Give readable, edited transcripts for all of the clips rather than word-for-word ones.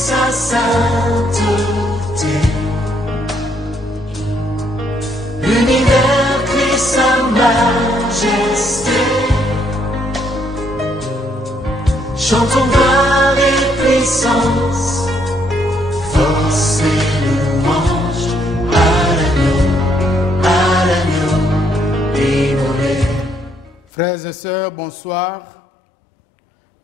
sa sainteté. L'univers crie sa majesté. Chantons gloire et puissance, force et louange à l'agneau immolé. Frères et sœurs, bonsoir.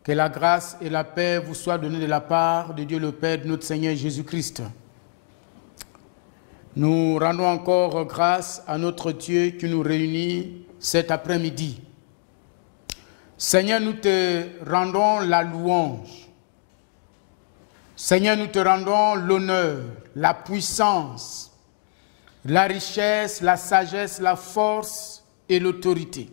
Que la grâce et la paix vous soient données de la part de Dieu le Père, de notre Seigneur Jésus-Christ. Nous rendons encore grâce à notre Dieu qui nous réunit cet après-midi. Seigneur, nous te rendons la louange. Seigneur, nous te rendons l'honneur, la puissance, la richesse, la sagesse, la force et l'autorité.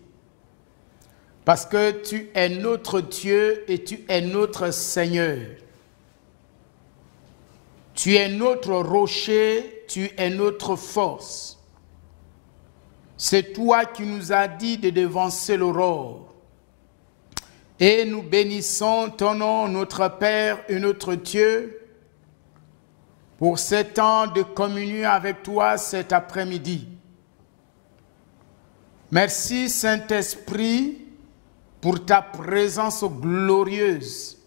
Parce que tu es notre Dieu et tu es notre Seigneur. Tu es notre rocher, tu es notre force. C'est toi qui nous as dit de devancer l'aurore. Et nous bénissons ton nom, notre Père et notre Dieu, pour ce temps de communion avec toi cet après-midi. Merci Saint-Esprit pour ta présence glorieuse.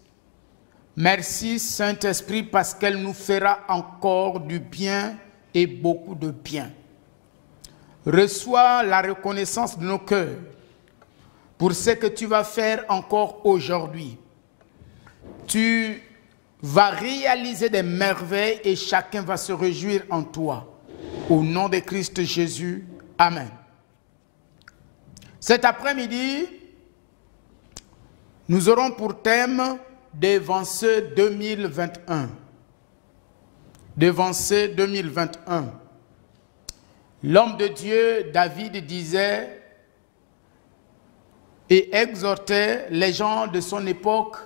Merci Saint-Esprit parce qu'elle nous fera encore du bien et beaucoup de bien. Reçois la reconnaissance de nos cœurs pour ce que tu vas faire encore aujourd'hui. Tu vas réaliser des merveilles et chacun va se réjouir en toi. Au nom de Christ Jésus, Amen. Cet après-midi, nous aurons pour thème Devancer 2021. Devancer 2021. L'homme de Dieu, David, disait et exhortait les gens de son époque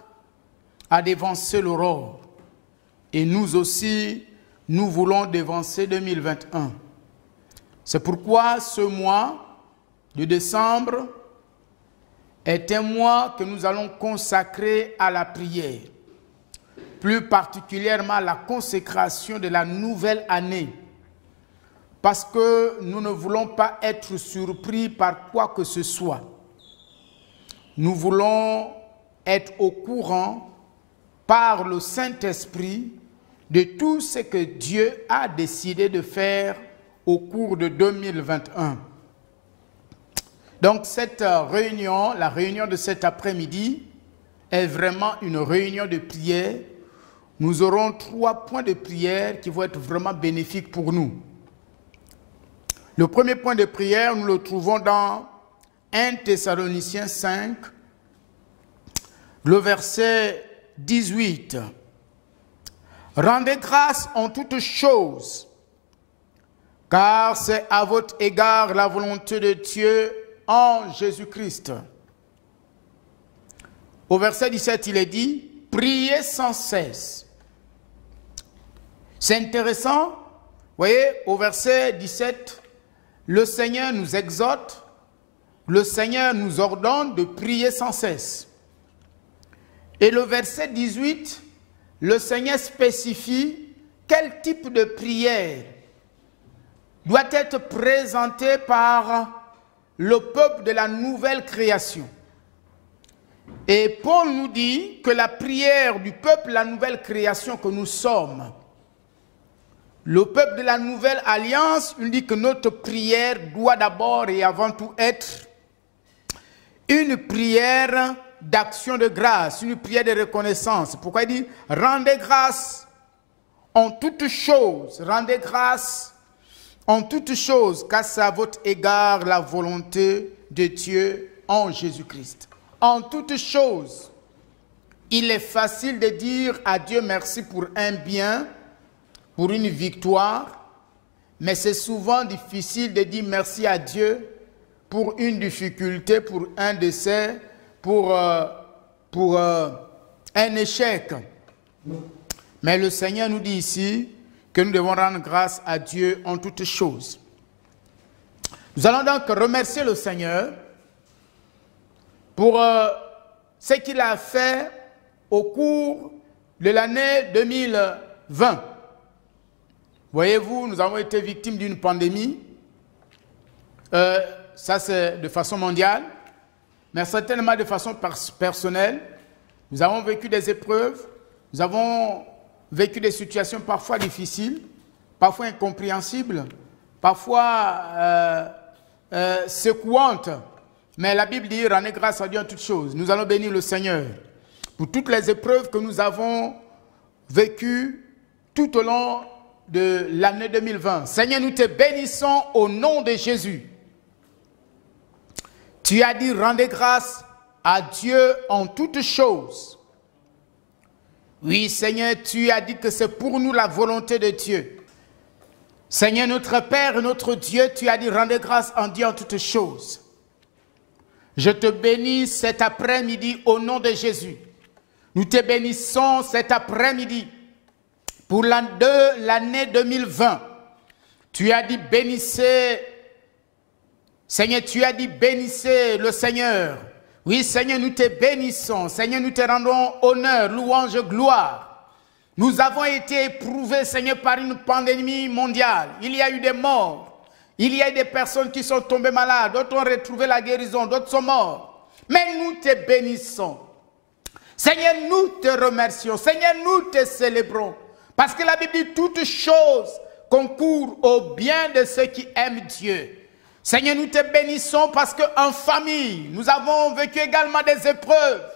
à dévancer l'aurore. Et nous aussi, nous voulons dévancer 2021. C'est pourquoi ce mois de décembre est un mois que nous allons consacrer à la prière, plus particulièrement à la consécration de la nouvelle année, parce que nous ne voulons pas être surpris par quoi que ce soit. Nous voulons être au courant par le Saint-Esprit de tout ce que Dieu a décidé de faire au cours de 2021. Donc cette réunion, la réunion de cet après-midi, est vraiment une réunion de prière. Nous aurons 3 points de prière qui vont être vraiment bénéfiques pour nous. Le premier point de prière, nous le trouvons dans 1 Thessaloniciens 5, le verset 18. « Rendez grâce en toutes choses, car c'est à votre égard la volonté de Dieu en Jésus-Christ. » Au verset 17, il est dit « Priez sans cesse ». C'est intéressant, vous voyez, au verset 17, le Seigneur nous exhorte, le Seigneur nous ordonne de prier sans cesse. Et le verset 18, le Seigneur spécifie quel type de prière doit être présenté par le peuple de la nouvelle création. Et Paul nous dit que la prière du peuple de la nouvelle création que nous sommes, le peuple de la nouvelle alliance, il dit que notre prière doit d'abord et avant tout être une prière d'action de grâce, une prière de reconnaissance. Pourquoi il dit « Rendez grâce en toutes choses, rendez grâce en toutes choses, car c'est à votre égard la volonté de Dieu en Jésus-Christ. » En toutes choses, il est facile de dire à Dieu merci pour un bien, pour une victoire, mais c'est souvent difficile de dire merci à Dieu pour une difficulté, pour un décès, pour un échec. Mais le Seigneur nous dit ici que nous devons rendre grâce à Dieu en toutes choses. Nous allons donc remercier le Seigneur pour ce qu'il a fait au cours de l'année 2020. Voyez-vous, nous avons été victimes d'une pandémie. Ça, c'est de façon mondiale, mais certainement de façon personnelle. Nous avons vécu des épreuves, nous avons vécu des situations parfois difficiles, parfois incompréhensibles, parfois secouantes. Mais la Bible dit, rendez grâce à Dieu en toutes choses. Nous allons bénir le Seigneur pour toutes les épreuves que nous avons vécues tout au long de l'année 2020. Seigneur, nous te bénissons au nom de Jésus. Tu as dit, rendez grâce à Dieu en toutes choses. Oui, Seigneur, tu as dit que c'est pour nous la volonté de Dieu. Seigneur, notre Père, notre Dieu, tu as dit, rendez grâce en Dieu en toutes choses. Je te bénis cet après-midi au nom de Jésus. Nous te bénissons cet après-midi pour l'année 2020. Tu as dit, bénissez, Seigneur, tu as dit, bénissez le Seigneur. Oui, Seigneur, nous te bénissons. Seigneur, nous te rendons honneur, louange, gloire. Nous avons été éprouvés, Seigneur, par une pandémie mondiale. Il y a eu des morts. Il y a des personnes qui sont tombées malades, d'autres ont retrouvé la guérison, d'autres sont morts. Mais nous te bénissons. Seigneur, nous te remercions. Seigneur, nous te célébrons. Parce que la Bible dit, toutes choses concourent au bien de ceux qui aiment Dieu. Seigneur, nous te bénissons parce qu'en famille, nous avons vécu également des épreuves.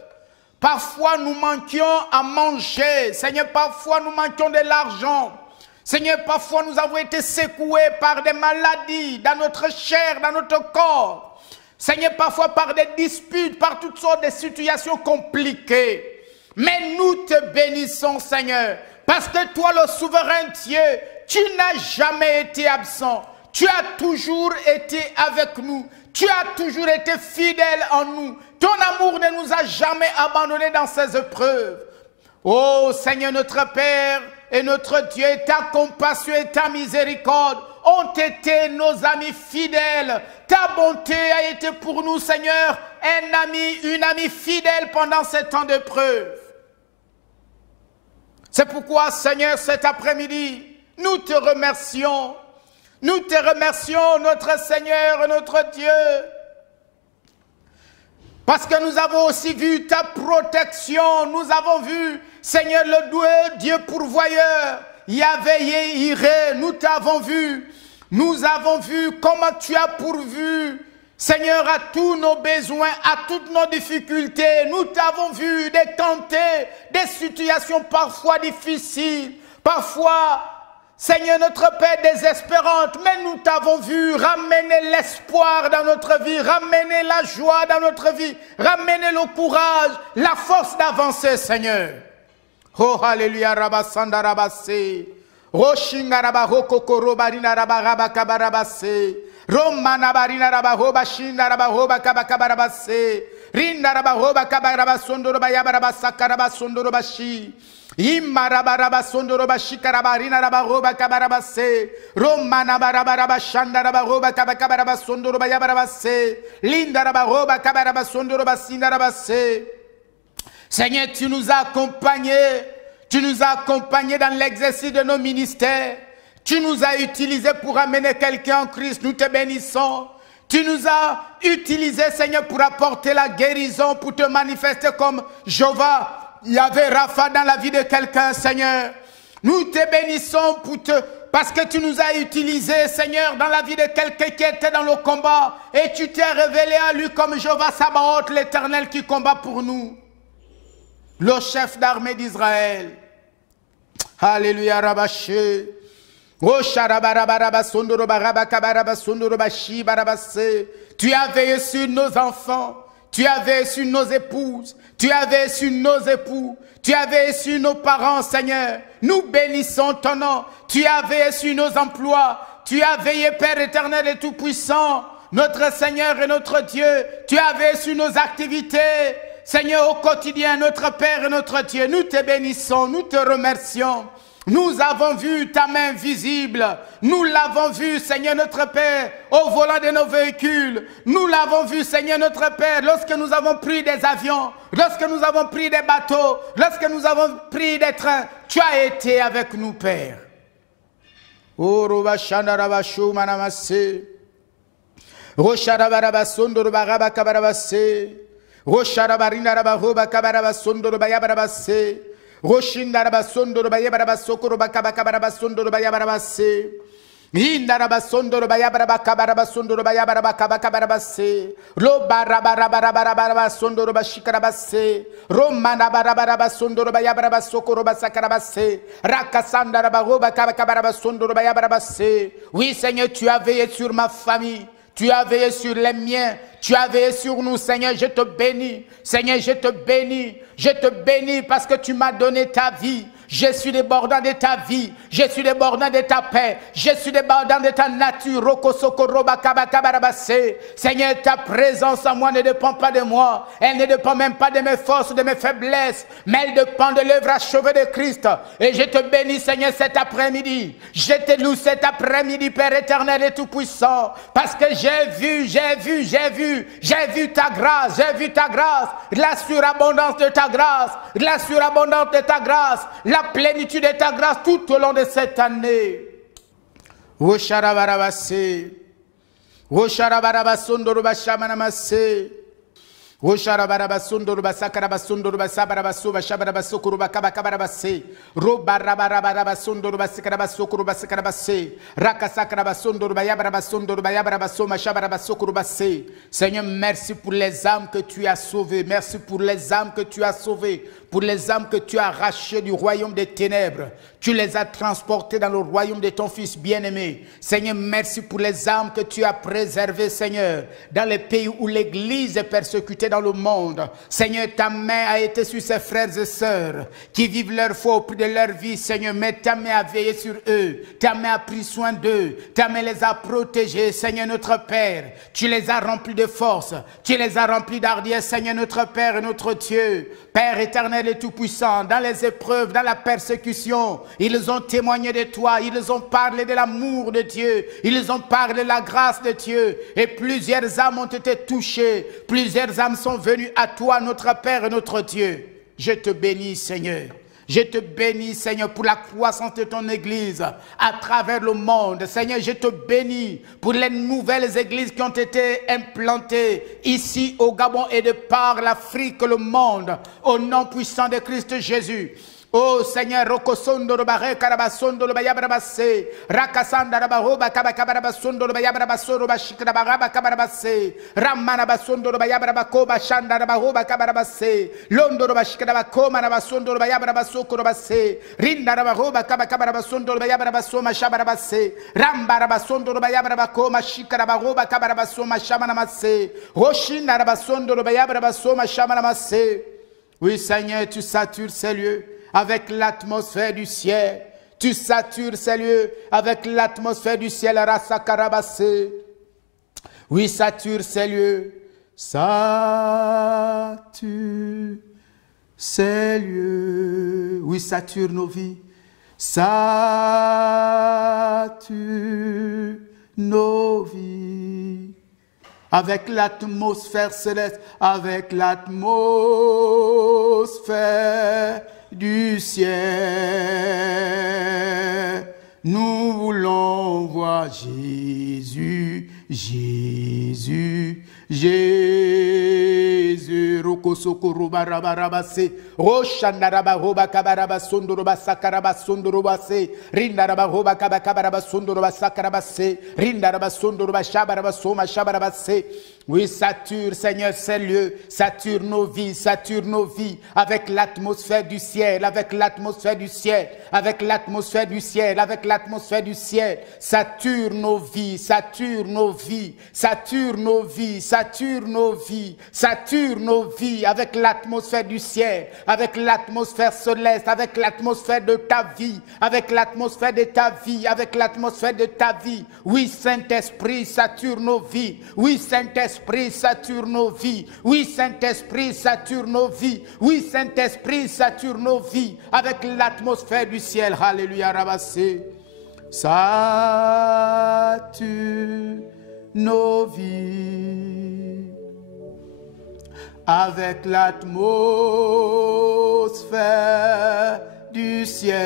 Parfois, nous manquions à manger. Seigneur, parfois, nous manquions de l'argent. Seigneur, parfois nous avons été secoués par des maladies dans notre chair, dans notre corps. Seigneur, parfois par des disputes, par toutes sortes de situations compliquées. Mais nous te bénissons, Seigneur, parce que toi, le souverain Dieu, tu n'as jamais été absent. Tu as toujours été avec nous. Tu as toujours été fidèle en nous. Ton amour ne nous a jamais abandonnés dans ces épreuves. Oh Seigneur, notre Père, et notre Dieu, ta compassion et ta miséricorde ont été nos amis fidèles. Ta bonté a été pour nous, Seigneur, un ami, une amie fidèle pendant ces temps d'épreuve. C'est pourquoi, Seigneur, cet après-midi, nous te remercions. Nous te remercions, notre Seigneur et notre Dieu. Parce que nous avons aussi vu ta protection, nous avons vu, Seigneur, le Dieu pourvoyeur, Yahvé Yireh, nous t'avons vu. Nous avons vu comment tu as pourvu, Seigneur, à tous nos besoins, à toutes nos difficultés. Nous t'avons vu décanter des situations parfois difficiles, parfois, Seigneur, notre Père, désespérante, mais nous t'avons vu ramener l'espoir dans notre vie, ramener la joie dans notre vie, ramener le courage, la force d'avancer, Seigneur. Oh, alléluia, rabasanda rabase, roshinga rabahoko robarina rabaraba kabarabase, romana barina rabahoba shinda rabahoba kabakabarabase, rinda rabahoba kabarabasondoro bayabarabasa karabasondoro bashi. Imarabaraba sondoroba shikarabarina rabaroba kabarabase romana barabaraba shanda rabaroba kabakabaraba sondoroba yabarabase linda rabaroba kabaraba sondoroba sindarabase. Seigneur, tu nous as accompagnés dans l'exercice de nos ministères. Tu nous as utilisés pour amener quelqu'un en Christ. Nous te bénissons. Tu nous as utilisés, Seigneur, pour apporter la guérison, pour te manifester comme Jéhovah. Il y avait Rapha dans la vie de quelqu'un, Seigneur. Nous te bénissons parce que tu nous as utilisés, Seigneur, dans la vie de quelqu'un qui était dans le combat. Et tu t'es révélé à lui comme Jéhovah Sabaoth, l'Éternel qui combat pour nous. Le chef d'armée d'Israël. Alléluia, Rabaché. Tu as veillé sur nos enfants. Tu as veillé sur nos épouses. Tu as veillé sur nos époux. Tu as veillé sur nos parents, Seigneur. Nous bénissons ton nom. Tu as veillé sur nos emplois. Tu as veillé, Père éternel et tout-puissant, notre Seigneur et notre Dieu. Tu as veillé sur nos activités, Seigneur, au quotidien, notre Père et notre Dieu. Nous te bénissons, nous te remercions. Nous avons vu ta main visible. Nous l'avons vu, Seigneur notre Père, au volant de nos véhicules. Nous l'avons vu, Seigneur notre Père, lorsque nous avons pris des avions, lorsque nous avons pris des bateaux, lorsque nous avons pris des trains. Tu as été avec nous, Père. Roshindaraba sondoro bayabaraba sokoro bakabaraba sondoro bayabarabase. Hindaraba sondoro bayabaraba kabaraba sondoro bayabaraba kabarabase. Ro barabarabaraba sondoro bashikarabase. Romana barabaraba sondoro bayabaraba sokoro basakarabase. Rakasandaraba roba kabaraba sondoro bayabarabase. Oui, Seigneur, tu as veillé sur ma famille. Tu as veillé sur les miens. Tu as veillé sur nous, Seigneur, je te bénis. Seigneur, je te bénis. Je te bénis parce que tu m'as donné ta vie. Je suis débordant de ta vie. Je suis débordant de ta paix. Je suis débordant de ta nature. Seigneur, ta présence en moi ne dépend pas de moi. Elle ne dépend même pas de mes forces, de mes faiblesses. Mais elle dépend de l'œuvre achevée de Christ. Et je te bénis, Seigneur, cet après-midi. Je te loue cet après-midi, Père éternel et tout-puissant. Parce que j'ai vu ta grâce. J'ai vu ta grâce. La surabondance de ta grâce. La surabondance de ta grâce. La plénitude de ta grâce tout au long de cette année. Rosharabarabase. Rosharabarabasondorobashamanamase. Rosharabarabasondoro basakarabasondoro basabarabaso bashabarabaso bakabakabarabase. Robarabarabarabasondoro basikarabaso basakarabase. Rakasakarabasondoro bayabarabasondoro bayabarabaso mashabarabaso base. Seigneur, merci pour les âmes que tu as sauvées. Merci pour les âmes que tu as sauvées. Pour les âmes que tu as arrachées du royaume des ténèbres. Tu les as transportées dans le royaume de ton Fils bien-aimé. Seigneur, merci pour les âmes que tu as préservées, Seigneur, dans les pays où l'Église est persécutée dans le monde. Seigneur, ta main a été sur ces frères et sœurs qui vivent leur foi au prix de leur vie, Seigneur, mais ta main a veillé sur eux. Ta main a pris soin d'eux. Ta main les a protégés, Seigneur notre Père. Tu les as remplis de force. Tu les as remplis d'hardiesse, Seigneur notre Père et notre Dieu. Père éternel et tout-puissant, dans les épreuves, dans la persécution, ils ont témoigné de toi, ils ont parlé de l'amour de Dieu, ils ont parlé de la grâce de Dieu, et plusieurs âmes ont été touchées, plusieurs âmes sont venues à toi, notre Père et notre Dieu. Je te bénis, Seigneur. Je te bénis, Seigneur, pour la croissance de ton Église à travers le monde. Seigneur, je te bénis pour les nouvelles églises qui ont été implantées ici au Gabon et de par l'Afrique, le monde, au nom puissant de Christ Jésus. Oh Seigneur, Rokosondo Robare Karabasondo Bayabrabase, Rakasanda Rabaroba Kabakabarabasondo Bayabrabaso Bashikrabaraba Kabarabase, Ramana Basondo Bayabrabako Bashanda Rabaroba Kabarabase, Londo Bashkrabako Manabasondo Bayabrabaso Korabase, Rinda Rabaroba Kabakabarabasondo Bayabrabaso Mashabarabase, Rambarabasondo Bayabrabako Mashikrabaroba Kabarabaso Mashamanamase, Roshinda Rabasondo Bayabrabaso Mashamanamase. Oui Seigneur, tu satures ces lieux avec l'atmosphère du ciel. Tu satures ces lieux avec l'atmosphère du ciel. Rasakarabase. Oui, sature ces lieux. Sature ces lieux. Oui, sature nos vies. Sature nos vies. Avec l'atmosphère céleste, avec l'atmosphère du ciel. Nous voulons voir Jésus, Jésus, Jésus. Rokosoko barabarabase, Roshandaraba roba kabaraba sondoroba sakaraba sondorobase, Rindaraba roba kabakaraba sondoroba sakarabase, Rindaraba sondoroba shabaraba soma shabarabase. Oui, sature, Seigneur, ces lieux, sature nos vies avec l'atmosphère du ciel, avec l'atmosphère du ciel, avec l'atmosphère du ciel, avec l'atmosphère du ciel. Sature nos vies, sature nos vies, sature nos vies, sature nos vies, sature nos vies avec l'atmosphère du ciel, avec l'atmosphère céleste, avec l'atmosphère de ta vie, avec l'atmosphère de ta vie, avec l'atmosphère de ta vie. Oui, Saint-Esprit, sature nos vies. Oui, Saint-Esprit, sature nos vies. Oui, Saint-Esprit, sature nos vies. Oui, Saint-Esprit, sature nos vies avec l'atmosphère du ciel. Alléluia, rabassé. Sature nos vies avec l'atmosphère du ciel,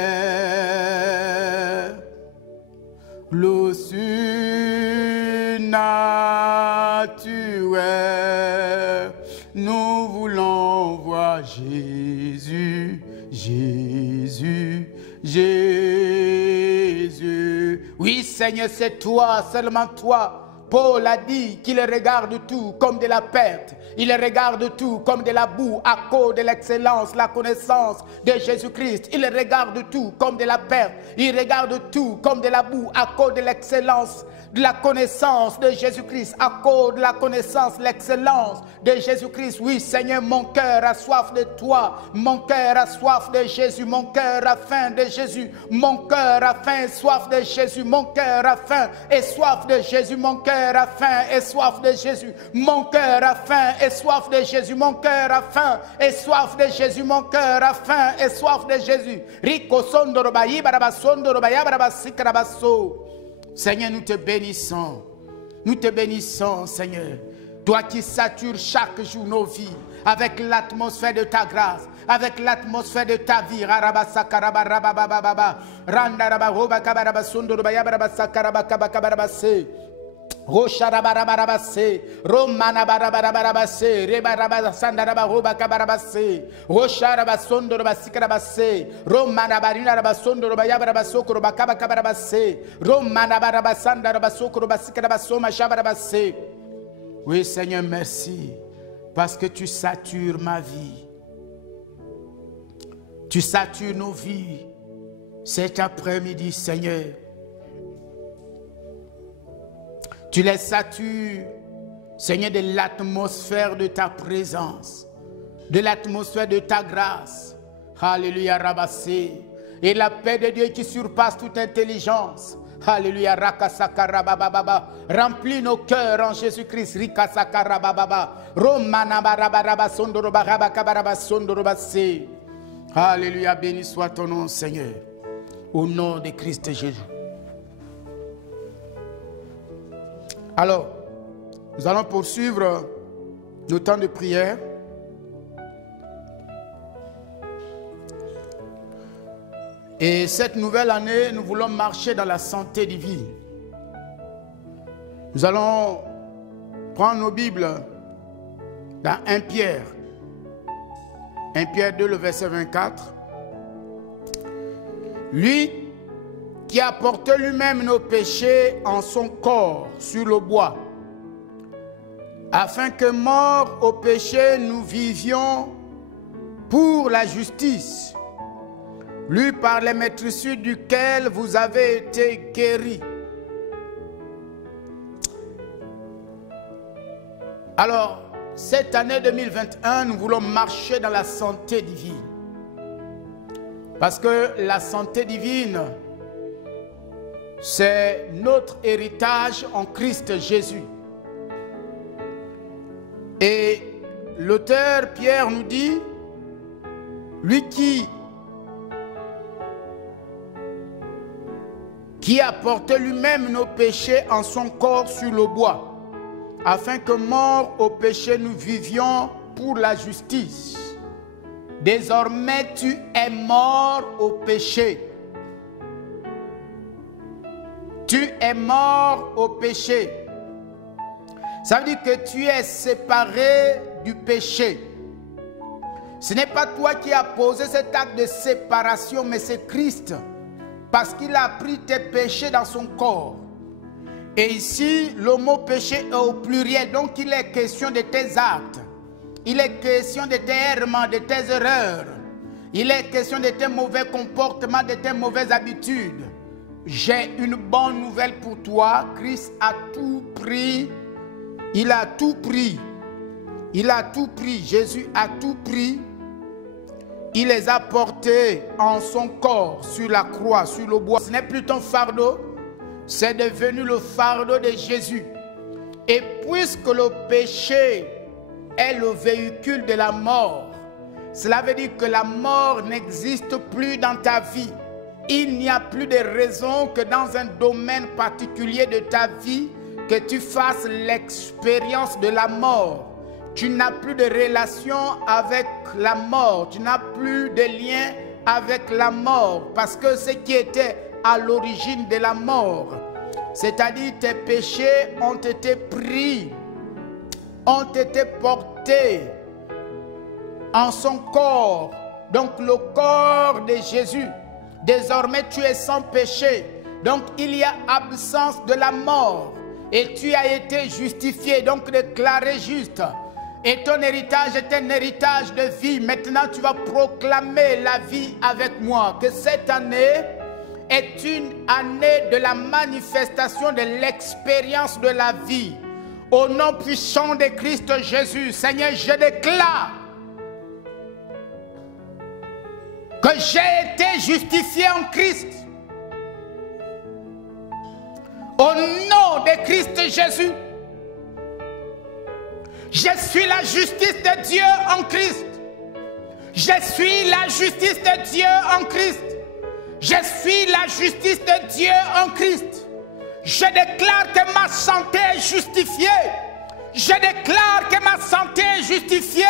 l'eau surnaturelle. Nous voulons voir Jésus, Jésus, Jésus. Oui, Seigneur, c'est toi, seulement toi. Paul a dit qu'il regarde tout comme de la perte. Il regarde tout comme de la boue à cause de l'excellence, la connaissance de Jésus-Christ. Il regarde tout comme de la perte. Il regarde tout comme de la boue à cause de l'excellence, de la connaissance de Jésus-Christ, à cause de la connaissance, l'excellence de Jésus-Christ. Oui, Seigneur, mon cœur a soif de toi. Mon cœur a soif de Jésus. Mon cœur a faim de Jésus. Mon cœur a faim et soif de Jésus. Mon cœur a faim et soif de Jésus. Mon cœur a faim et soif de Jésus. Mon cœur a faim et soif de Jésus. Mon cœur a faim et soif de Jésus. Mon cœur a faim et soif de Jésus. Rico sondoroba yibaraba sondoroba yabaraba sikarabaso. Seigneur, nous te bénissons. Nous te bénissons, Seigneur. Toi qui satures chaque jour nos vies avec l'atmosphère de ta grâce, avec l'atmosphère de ta vie. Rosharabarabase, Romanabarabase, Rebarabasandarabaroba Cabarabase, Rosharabasondorabasikarabase, Romanabarinarabasondorobayabarabasokorobacabacabarabase, Romanabarabasandarabasokorobasikarabasomashabarabase. Oui, Seigneur, merci, parce que tu satures ma vie. Tu satures nos vies cet après-midi, Seigneur. Tu les satures, Seigneur, de l'atmosphère de ta présence, de l'atmosphère de ta grâce. Alléluia, rabassé. Et la paix de Dieu qui surpasse toute intelligence. Alléluia, rakasakarabababa. Remplis nos cœurs en Jésus-Christ. Rikasakarabababa. Romanabarabarabasondorobarabakabarabasondorobase. Alléluia, béni soit ton nom, Seigneur. Au nom de Christ Jésus. Alors, nous allons poursuivre nos temps de prière. Et cette nouvelle année, nous voulons marcher dans la santé divine. Nous allons prendre nos Bibles dans 1 Pierre. 1 Pierre 2, le verset 24. Lui qui a porté lui-même nos péchés en son corps sur le bois, afin que, morts au péché, nous vivions pour la justice, lui par les maîtresses duquel vous avez été guéris. Alors, cette année 2021, nous voulons marcher dans la santé divine. Parce que la santé divine, c'est notre héritage en Christ Jésus. Et l'auteur Pierre nous dit, lui qui a porté lui-même nos péchés en son corps sur le bois, afin que, morts au péché, nous vivions pour la justice. Désormais, tu es mort au péché. Tu es mort au péché. Ça veut dire que tu es séparé du péché. Ce n'est pas toi qui as posé cet acte de séparation, mais c'est Christ. Parce qu'il a pris tes péchés dans son corps. Et ici, le mot péché est au pluriel. Donc, il est question de tes actes. Il est question de tes errements, de tes erreurs. Il est question de tes mauvais comportements, de tes mauvaises habitudes. J'ai une bonne nouvelle pour toi. Christ a tout pris. Il a tout pris. Il a tout pris, Jésus a tout pris. Il les a portés en son corps sur la croix, sur le bois. Ce n'est plus ton fardeau, c'est devenu le fardeau de Jésus. Et puisque le péché est le véhicule de la mort, cela veut dire que la mort n'existe plus dans ta vie. Il n'y a plus de raison que dans un domaine particulier de ta vie, que tu fasses l'expérience de la mort. Tu n'as plus de relation avec la mort. Tu n'as plus de lien avec la mort. Parce que ce qui était à l'origine de la mort, c'est-à-dire tes péchés ont été pris, ont été portés en son corps. Donc le corps de Jésus. Désormais tu es sans péché. Donc il y a absence de la mort. Et tu as été justifié, donc déclaré juste. Et ton héritage est un héritage de vie. Maintenant, tu vas proclamer la vie avec moi. Que cette année est une année de la manifestation de l'expérience de la vie. Au nom puissant de Christ Jésus, Seigneur, je déclare que j'ai été justifié en Christ. Au nom de Christ Jésus, je suis la justice de Dieu en Christ. Je suis la justice de Dieu en Christ. Je suis la justice de Dieu en Christ. Je déclare que ma santé est justifiée. Je déclare que ma santé est justifiée.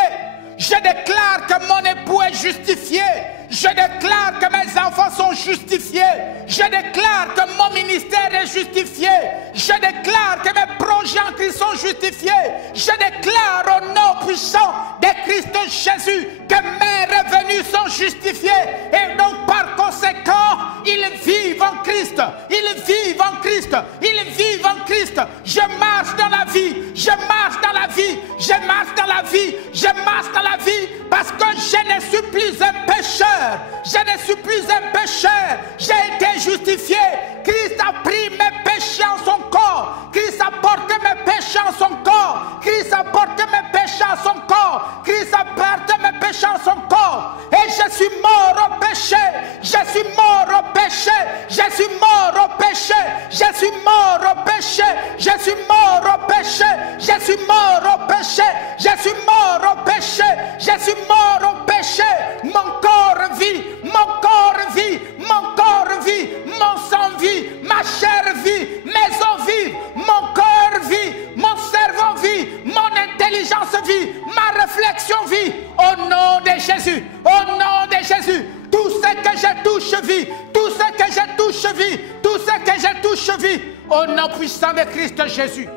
Je déclare que mon époux est justifié. Je déclare que mes enfants sont justifiés. Je déclare que mon ministère est justifié. Je déclare que mes projets en Christ sont justifiés. Je déclare au nom puissant de Christ Jésus que mes revenus sont justifiés. Et donc par conséquent, ils vivent en Christ. Ils vivent en Christ. Ils vivent en Christ. Je marche dans la vie. Je marche dans la vie. Je marche dans la vie. Je marche dans la vie parce que je ne suis plus un pécheur. Je ne suis plus un pécheur. J'ai été justifié. Christ a pris mes péchés en son corps. Christ a porté mes péchés en son corps. Christ a porté mes péchés en son corps. Christ a porté mes péchés en son corps. Et je suis mort au péché. Je suis mort au péché. Je suis mort au péché. Je suis mort au péché. Je suis mort au péché. Je suis mort au péché. Je suis mort au péché. Je suis mort au péché. Mon corps vit. Mon corps vit. Mon corps vit. Mon sang vit. Ma chair vit. Mes os vivent. Mon cœur vit. Mon cerveau vit. Mon intelligence vit. Ma réflexion vit. Au nom de Jésus. Au nom de Jésus. Tout ce que je touche vit. Tout ce que je touche vit. Tout ce que je touche vit. Au nom puissant de Christ Jésus.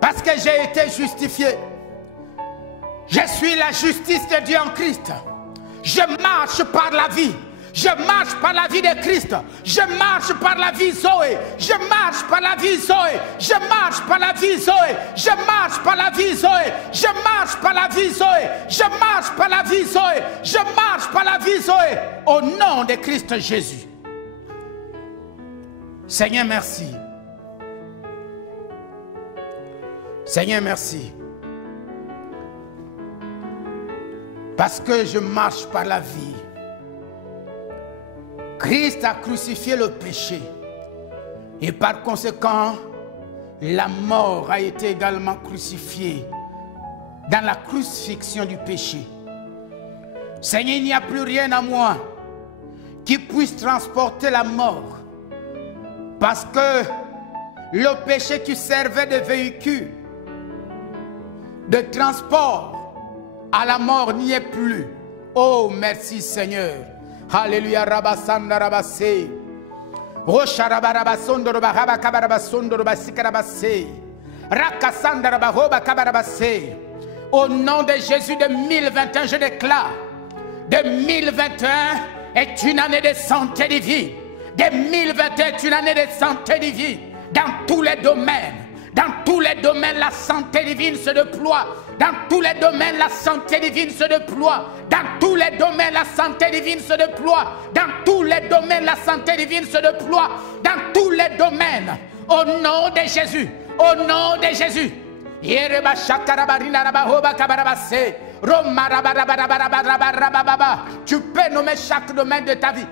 Parce que j'ai été justifié. Je suis la justice de Dieu en Christ. Je marche par la vie. Je marche par la vie de Christ. Je marche par la vie Zoé. Je marche par la vie Zoé. Je marche par la vie Zoé. Je marche par la vie Zoé. Je marche par la vie Zoé. Je marche par la vie Zoé. Je marche par la vie Zoé. Au nom de Christ Jésus. Seigneur, merci. Seigneur, merci. Parce que je marche par la vie. Christ a crucifié le péché. Et par conséquent, la mort a été également crucifiée dans la crucifixion du péché. Seigneur, il n'y a plus rien à moi qui puisse transporter la mort. Parce que le péché qui servait de véhicule, de transport à la mort n'y est plus. Oh, merci Seigneur. Alléluia. Rabasanda rabase. Rosha rabarabasondo robaraba kabarabasondo robasikarabase. Rakasanda rabaroba kabarabase. Au nom de Jésus, 2021, je déclare 2021 est une année de santé divine. 2021 est une année de santé divine dans tous les domaines. Dans tous les domaines, la santé divine se déploie. Dans tous les domaines, la santé divine se déploie. Dans tous les domaines, la santé divine se déploie. Dans tous les domaines, la santé divine se déploie. Dans tous les domaines, au nom de Jésus, au nom de Jésus, Yereba shakarabarina rabahoba kabarabase. Tu peux nommer chaque domaine de ta vie.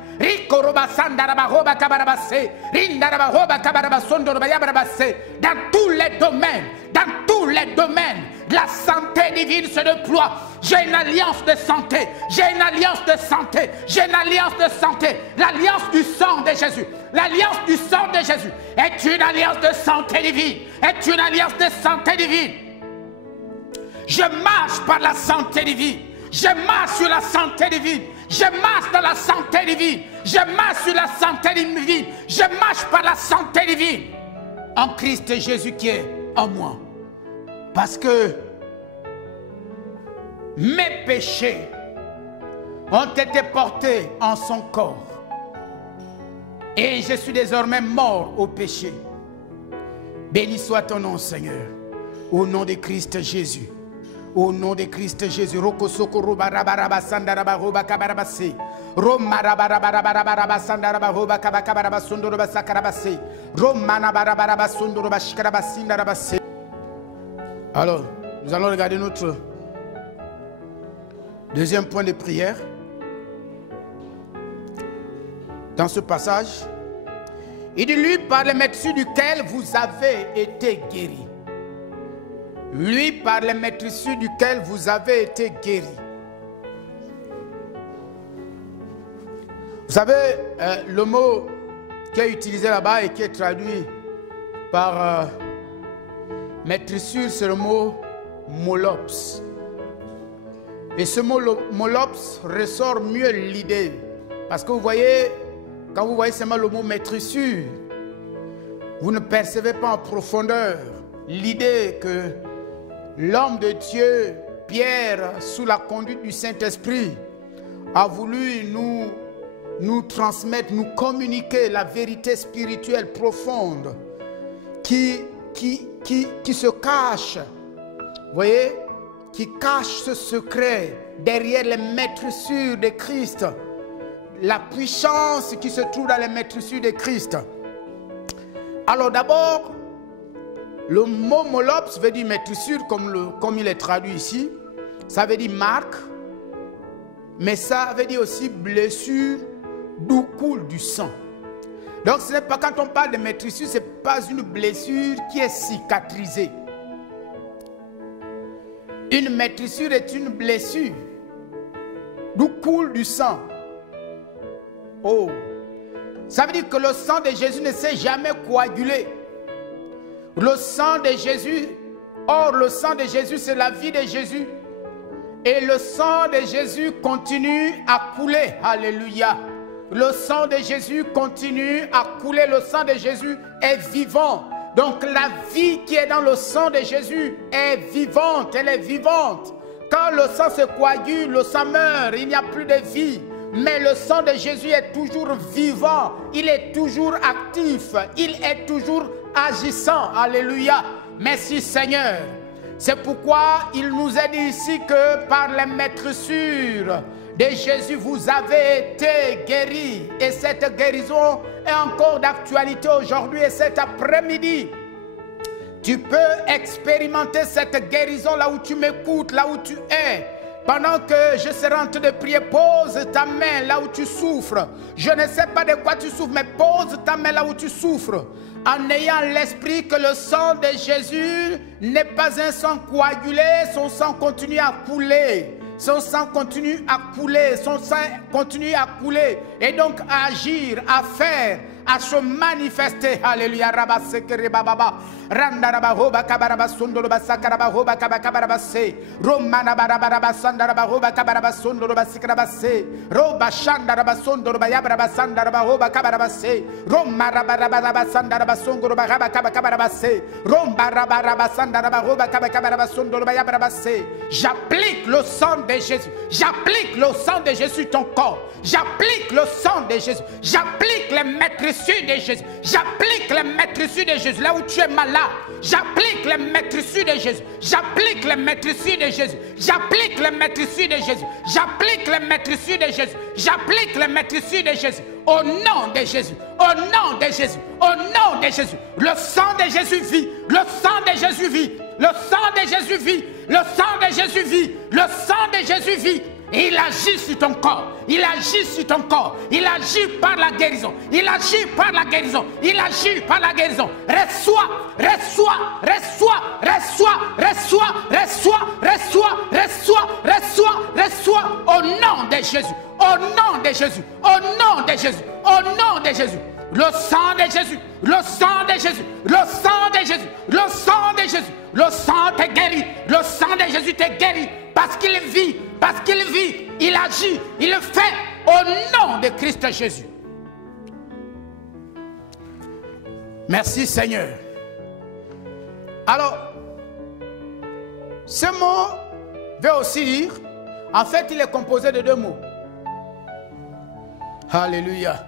Dans tous les domaines, la santé divine se déploie. J'ai une alliance de santé. J'ai une alliance de santé. J'ai une alliance de santé. L'alliance du sang de Jésus. L'alliance du sang de Jésus est une alliance de santé divine. Est une alliance de santé divine. Je marche par la santé divine. Je marche sur la santé divine. Je marche dans la santé divine. Je marche sur la santé divine. Je marche par la santé divine. En Christ Jésus qui est en moi. Parce que mes péchés ont été portés en son corps. Et je suis désormais mort au péché. Béni soit ton nom, Seigneur. Au nom de Christ Jésus. Au nom de Christ Jésus. Roko soko roba rabaraba sandaraba roba kabarabase. Roma rabaraba sandaraba roba kabaraba sondoroba sakarabase. Roma rabaraba sondoroba shikarabasindarabase. Alors, nous allons regarder notre deuxième point de prière. Dans ce passage, il dit, lui par le maîtrise duquel vous avez été guéris. Lui par le maîtrise duquel vous avez été guéris. Vous savez, le mot qui est utilisé là-bas et qui est traduit par maîtrise, c'est le mot molops. Et ce mot molops ressort mieux l'idée. Parce que vous voyez, quand vous voyez seulement le mot maîtrise, vous ne percevez pas en profondeur l'idée que l'homme de Dieu, Pierre, sous la conduite du Saint-Esprit, a voulu nous transmettre, nous communiquer la vérité spirituelle profonde qui se cache, vous voyez, qui cache ce secret derrière les maîtrisures de Christ, la puissance qui se trouve dans les maîtrisures de Christ. Alors d'abord, le mot molops veut dire maîtrisure, comme il est traduit ici. Ça veut dire marque, mais ça veut dire aussi blessure d'où coule du sang. Donc ce n'est pas, quand on parle de maîtrisure, ce n'est pas une blessure qui est cicatrisée. Une maîtrisure est une blessure d'où coule du sang. Oh, ça veut dire que le sang de Jésus ne s'est jamais coagulé. Le sang de Jésus, or le sang de Jésus, c'est la vie de Jésus. Et le sang de Jésus continue à couler. Alléluia. Le sang de Jésus continue à couler. Le sang de Jésus est vivant. Donc la vie qui est dans le sang de Jésus est vivante. Elle est vivante. Quand le sang se coagule, le sang meurt. Il n'y a plus de vie. Mais le sang de Jésus est toujours vivant. Il est toujours actif. Il est toujours agissant. Alléluia. Merci Seigneur. C'est pourquoi il nous est dit ici que par les maîtrisures de Jésus, vous avez été guéris. Et cette guérison est encore d'actualité aujourd'hui et cet après-midi. Tu peux expérimenter cette guérison là où tu m'écoutes, là où tu es. Pendant que je serai en train de prier, pose ta main là où tu souffres. Je ne sais pas de quoi tu souffres, mais pose ta main là où tu souffres. En ayant l'esprit que le sang de Jésus n'est pas un sang coagulé, son sang continue à couler. Son sang continue à couler, son sang continue à couler. Et donc à agir, à faire, à se manifester. Alléluia. Randa roba kabaraba sondoro basakaraba roba kabaraba se romana baraba sandara roba kabaraba sondoro basikaraba se roba shandara basondoro bayabara sandara roba kabaraba se roma baraba sandara basongoro baraba kabaraba se romba baraba sandara roba kabaraba sondoro bayabara se. J'applique le sang de Jésus. J'applique le sang de Jésus sur ton corps. J'applique le sang de Jésus. J'applique les maîtrisures de Jésus. J'applique les maîtrisures de Jésus là où tu es malade. J'applique les maîtrisures de Jésus. J'applique les maîtrisures de Jésus. J'applique les maîtrisures de Jésus. J'applique les maîtrisures de Jésus. J'applique les maîtrisures de Jésus. Au nom de Jésus. Au nom de Jésus. Au nom de Jésus. Le sang de Jésus vit. Le sang de Jésus vit. Le sang Jésus vit. Le sang de Jésus vit. Le sang de Jésus vit. Et il agit sur ton corps. Il agit sur ton corps. Il agit par la guérison. Il agit par la guérison. Il agit par la guérison. Reçois, reçois, reçois, reçois, reçois, reçois, reçois, reçois, reçois, reçois. Au nom de Jésus. Au nom de Jésus. Au nom de Jésus. Au nom de Jésus. Le sang de Jésus. Le sang de Jésus. Le sang de Jésus. Le sang de Jésus. Le sang te guérit. Le sang de Jésus te guérit. Parce qu'il vit. Parce qu'il vit, il agit, il le fait au nom de Christ Jésus. Merci Seigneur. Alors, ce mot veut aussi dire, en fait, il est composé de 2 mots. Alléluia.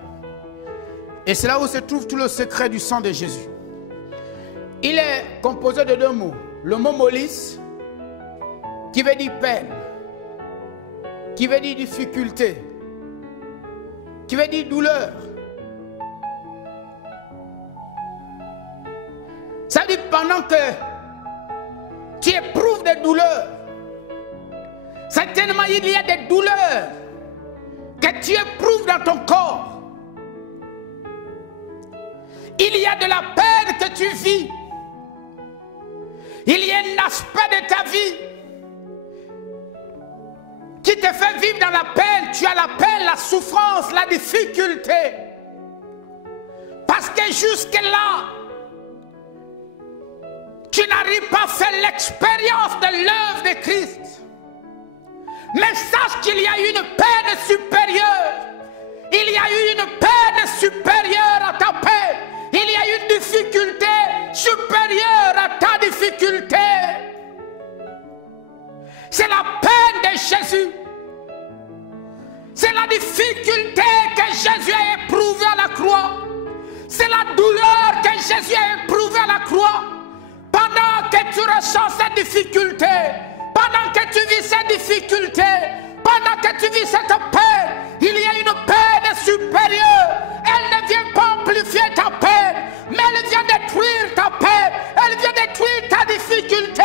Et c'est là où se trouve tout le secret du sang de Jésus. Il est composé de 2 mots. Le mot molis, qui veut dire peine, qui veut dire difficulté, qui veut dire douleur. Ça veut dire pendant que tu éprouves des douleurs, certainement il y a des douleurs que tu éprouves dans ton corps. Il y a de la peine que tu vis. Il y a un aspect de ta vie qui te fait vivre dans la peine. Tu as la peine, la souffrance, la difficulté. Parce que jusque-là, tu n'arrives pas à faire l'expérience de l'œuvre de Christ. Mais sache qu'il y a une peine supérieure. Il y a eu une peine supérieure à ta peine. Il y a une difficulté supérieure à ta difficulté. C'est la peine de Jésus. C'est la difficulté que Jésus a éprouvée à la croix. C'est la douleur que Jésus a éprouvée à la croix. Pendant que tu ressens cette difficulté, pendant que tu vis cette difficulté, pendant que tu vis cette peine, il y a une peine supérieure. Elle ne vient pas amplifier ta peine, mais elle vient détruire ta peine. Elle vient détruire ta difficulté.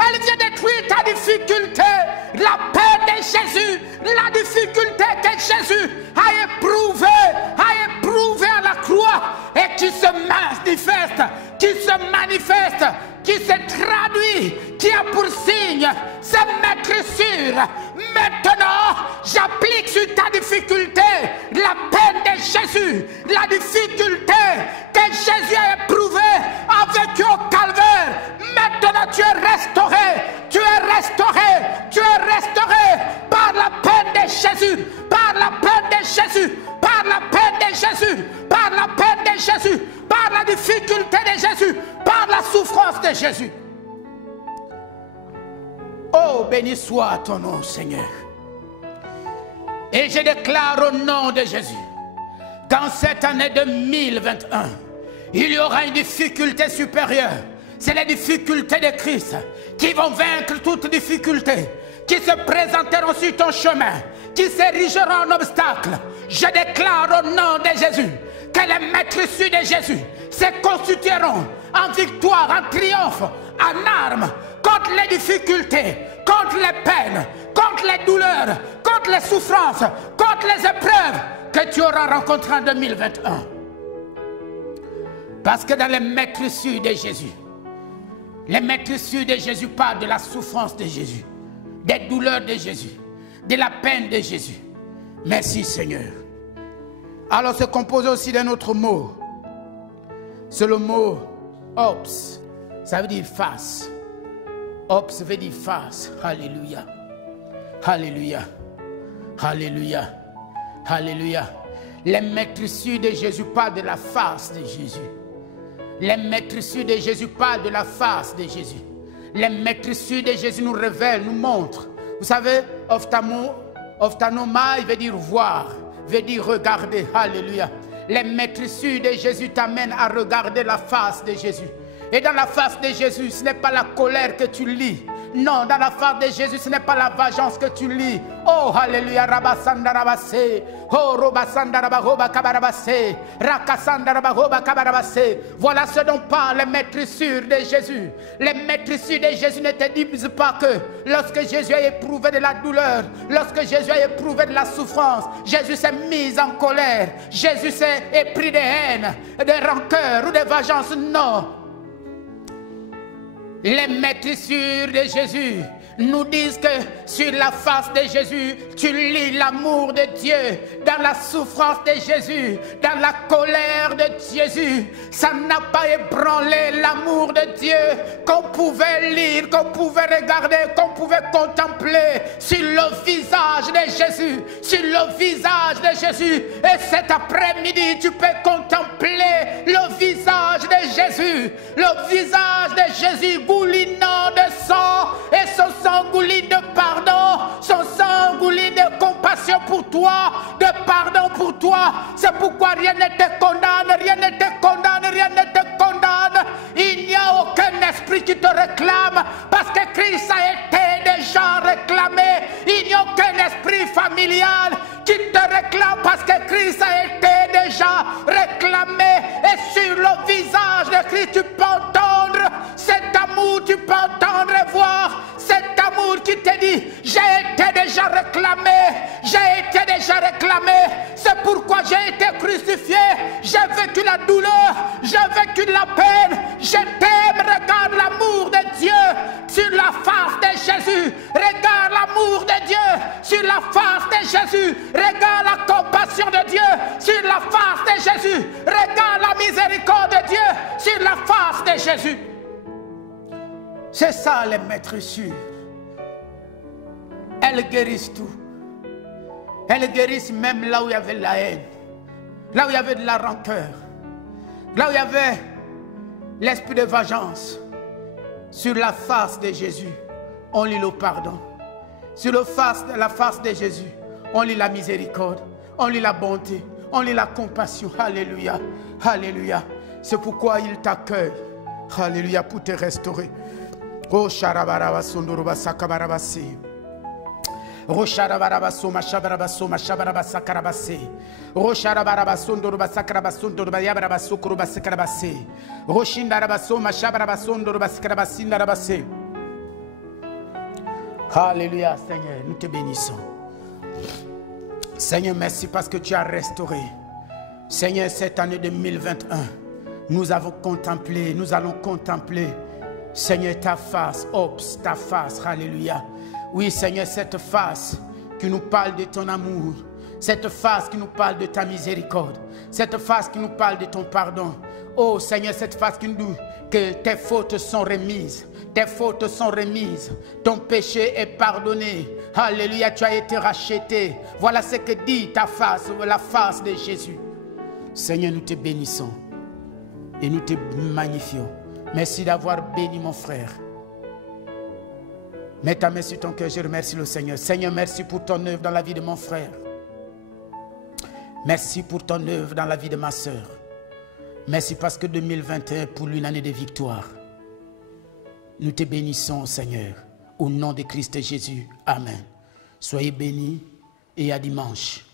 Elle vient détruire ta difficulté. La peine de Jésus, la difficulté que Jésus a éprouvée à la croix et qui se manifeste, qui se traduit, qui a pour signe se mettre sur. Maintenant, j'applique sur ta difficulté la peine de Jésus, la difficulté que Jésus a éprouvée avec eux au calvaire. Maintenant, tu es restauré, tu es restauré, tu es restauré par la peine de Jésus, par la peine de Jésus, par la peine de Jésus, par la peine de Jésus, par la difficulté de Jésus, par la souffrance de Jésus. Oh, béni soit ton nom, Seigneur. Et je déclare au nom de Jésus qu'en cette année 2021, il y aura une difficulté supérieure. C'est les difficultés de Christ qui vont vaincre toute difficulté, qui se présenteront sur ton chemin, qui s'érigeront en obstacle. Je déclare au nom de Jésus que les maîtresses de Jésus se constitueront en victoire, en triomphe, en armes, contre les difficultés, contre les peines, contre les douleurs, contre les souffrances, contre les épreuves que tu auras rencontrées en 2021. Parce que dans les maîtresses de Jésus, les maîtresses de Jésus parlent de la souffrance de Jésus, des douleurs de Jésus, de la peine de Jésus. Merci Seigneur. Alors c'est composé aussi d'un autre mot. C'est le mot ops. Ça veut dire face. Ops veut dire face. Alléluia. Alléluia. Alléluia. Alléluia. Les maîtresses de Jésus parlent de la face de Jésus. Les maîtresses de Jésus parlent de la face de Jésus. Les maîtresses de Jésus nous révèlent, nous montrent. Vous savez, ophthalmos, il veut dire voir, veut dire regarder. Alléluia. Les maîtresses de Jésus t'amènent à regarder la face de Jésus. Et dans la face de Jésus, ce n'est pas la colère que tu lis. Non, dans la face de Jésus, ce n'est pas la vengeance que tu lis. Oh, alléluia, Rabasanda Rabase. Oh, Robasanda Rabahoba Kabarabase. Rakasanda Rabahoba Kabarabase. Voilà ce dont parle les maîtrissures de Jésus. Les maîtrissures de Jésus ne te disent pas que lorsque Jésus a éprouvé de la douleur, lorsque Jésus a éprouvé de la souffrance, Jésus s'est mis en colère, Jésus s'est épris de haine, de rancœur ou de vengeance. Non. Les maîtrissures de Jésus nous disent que sur la face de Jésus, tu lis l'amour de Dieu. Dans la souffrance de Jésus, dans la colère de Jésus, ça n'a pas ébranlé l'amour de Dieu qu'on pouvait lire, qu'on pouvait regarder, qu'on pouvait contempler sur le visage de Jésus, sur le visage de Jésus. Et cet après-midi, tu peux contempler le visage de Jésus, le visage de Jésus goulinant de sang, et son sang gouline de pardon, son sang gouline de compassion pour toi, de pardon pour toi. C'est pourquoi rien ne te condamne, rien ne te condamne, rien ne te condamne. Il n'y a aucun esprit qui te réclame, parce que Christ a été déjà réclamé. Il n'y a aucun esprit familial qui te réclame, parce que Christ a été déjà réclamé. Et sur le visage de Christ, tu peux entendre cet amour, tu peux entendre et voir cet amour qui te dit: j'ai été déjà réclamé, j'ai été déjà réclamé. C'est pourquoi j'ai été crucifié, j'ai vécu la douleur, j'ai vécu la peine. Je t'aime. Regarde l'amour de Dieu sur la face de Jésus. Regarde l'amour de Dieu sur la face de Jésus. Regarde la compassion de Dieu sur la face de Jésus. Regarde la miséricorde de Dieu sur la face de Jésus. C'est ça les maîtrissures. Elles guérissent tout. Elles guérissent même là où il y avait de la haine, là où il y avait de la rancœur, là où il y avait l'esprit de vengeance. Sur la face de Jésus, on lit le pardon. Sur la face de Jésus, on lit la miséricorde, on lit la bonté, on lit la compassion. Alléluia, alléluia. C'est pourquoi il t'accueille. Alléluia, pour te restaurer. Oh, Sharabaraba Sondoroba Sakabarabasi. Rosharabaraba Mashabarabaso Mashabarabasa Karabase. Rosharabaraba Sondoroba Sakarabasondoroba Yabarabaso Kurubasa Karabase. Roshindarabaso Mashabarabasondoroba Sakarabasindarabase. Alléluia, Seigneur, nous te bénissons. Seigneur, merci parce que tu as restauré. Seigneur, cette année 2021, nous allons contempler, Seigneur, ta face, ta face, alléluia. Oui, Seigneur, cette face qui nous parle de ton amour, cette face qui nous parle de ta miséricorde, cette face qui nous parle de ton pardon. Oh, Seigneur, cette face qui nous dit que tes fautes sont remises. Tes fautes sont remises, ton péché est pardonné. Alléluia, tu as été racheté. Voilà ce que dit ta face, la face de Jésus. Seigneur, nous te bénissons et nous te magnifions. Merci d'avoir béni mon frère. Mets ta main sur ton cœur, je remercie le Seigneur. Seigneur, merci pour ton œuvre dans la vie de mon frère. Merci pour ton œuvre dans la vie de ma soeur. Merci parce que 2021 est pour lui une année de victoire. Nous te bénissons, Seigneur, au nom de Christ Jésus. Amen. Soyez bénis et à dimanche.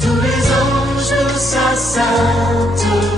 Tous les anges de sa sainteté